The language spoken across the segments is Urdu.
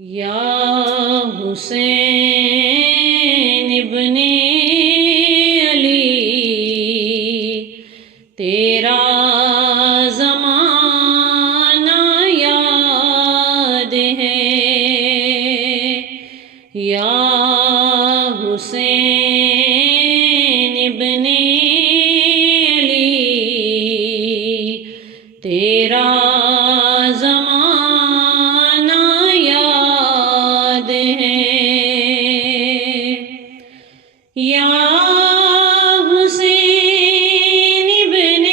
یا حسین ابن علی تیرا زمانہ یاد ہے، یا حسین ابن علی تیرا یا حسین ابن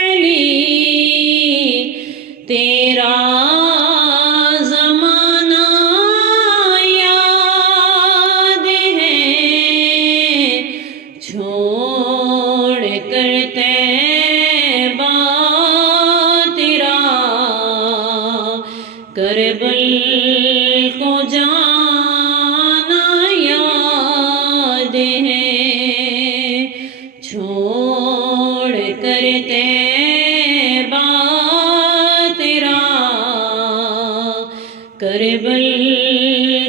علی تیرا زمانہ یاد ہے، چھوڑ کر طیبہ تیرا کربل کو جانا یاد ہے، چھوڑ کر طیبہ تیرا کربل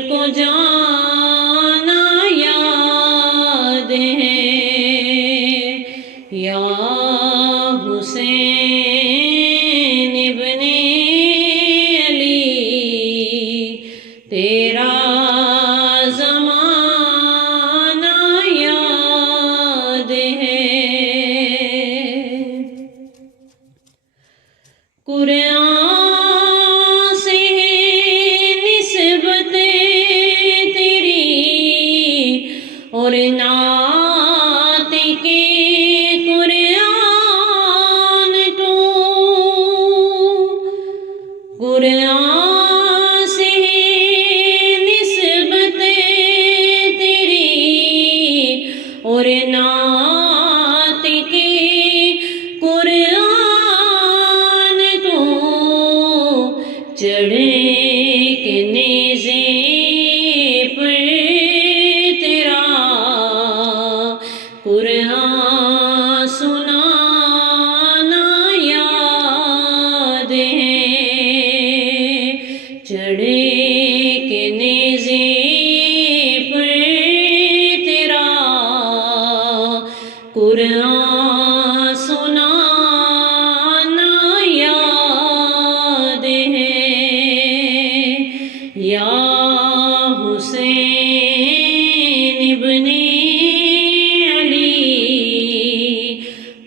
کو جانا یاد ہے، یا حسین ابن علی تیرا زمانہ یاد ہے۔ قرآن سے نسبت تیری اور نعت کے قرآن تو، قرآن سے نسبت تیری اور نعت کے قرآن تو، چڑھے کے نیزے پر تیرا قرآن سنانا یاد ہے، چڑھے کے نیزے پر تیرا قرآن سنانا یاد ہے، یا حسین ابن علی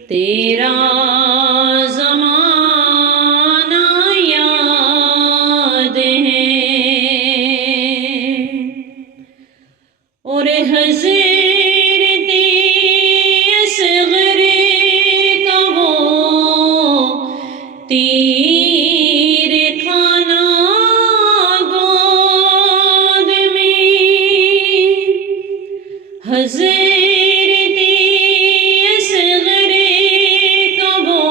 تیرا زمانہ یاد ہے، اور حضرت اصغر کا وہ تیر کھانا گود میں، حضرت اصغر کا وہ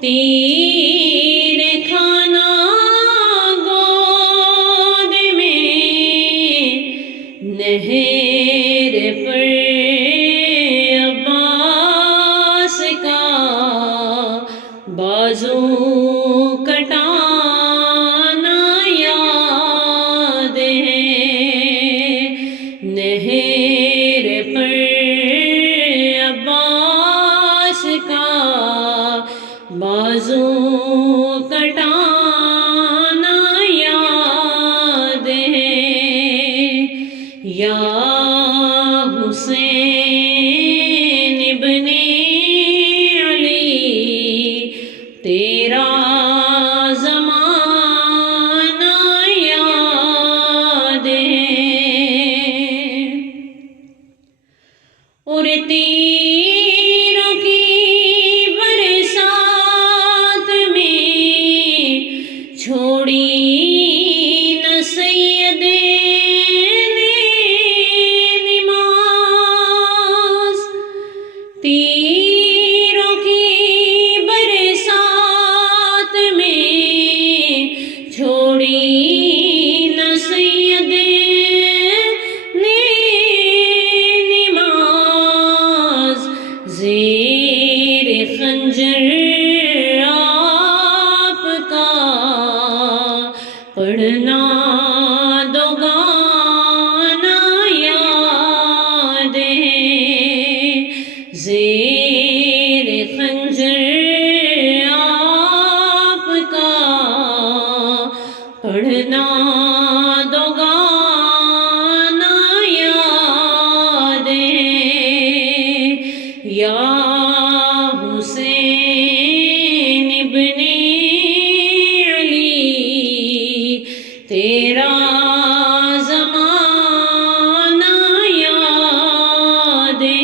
تیر کھانا گود میں، نہر پر عباس کا بازو کٹانا یاد ہے، نہر پر عباس کا بازو کٹانا یاد ہے، یا حسین ابن علی تیرا زمانہ یاد ہے، اور تیروں کی برسات میں چھوڑی نہ سید نے نماز، تیروں کی برسات میں چھوڑی نہ سید نے نماز، زیر خنجر آپ کا پڑھنا دوگانا یادیں زیر خنجر آپ کا پڑھنا دوگانا یادیں یا حسین ابن علی تیرا زمانہ یادیں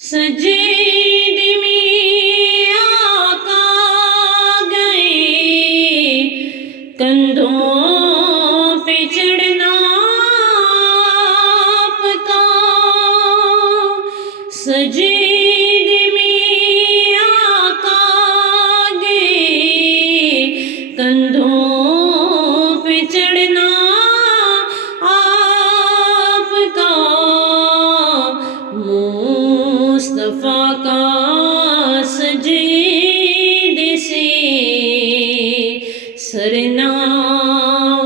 سجید میں آقا گئے کندھوں پہ چڑھنا آپ کا سجید میں آقا گئے کندھوں پہ چڑھنا آپ کا مصطفیٰ کا سجید سے سر نہ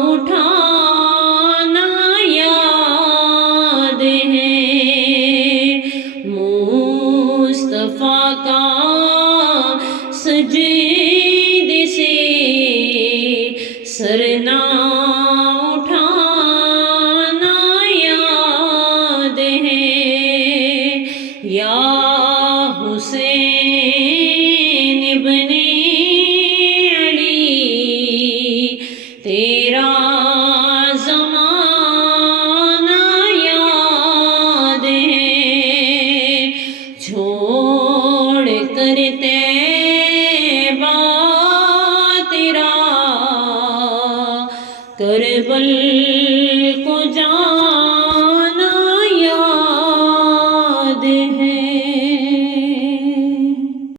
اٹھانا یاد ہے مصطفیٰ کا سجید سے سر نہ اٹھانا یاد ہے یا حسین ابن علی تیرا زمانہ یاد ہے چھوڑ کر طیبہ تیرا کربل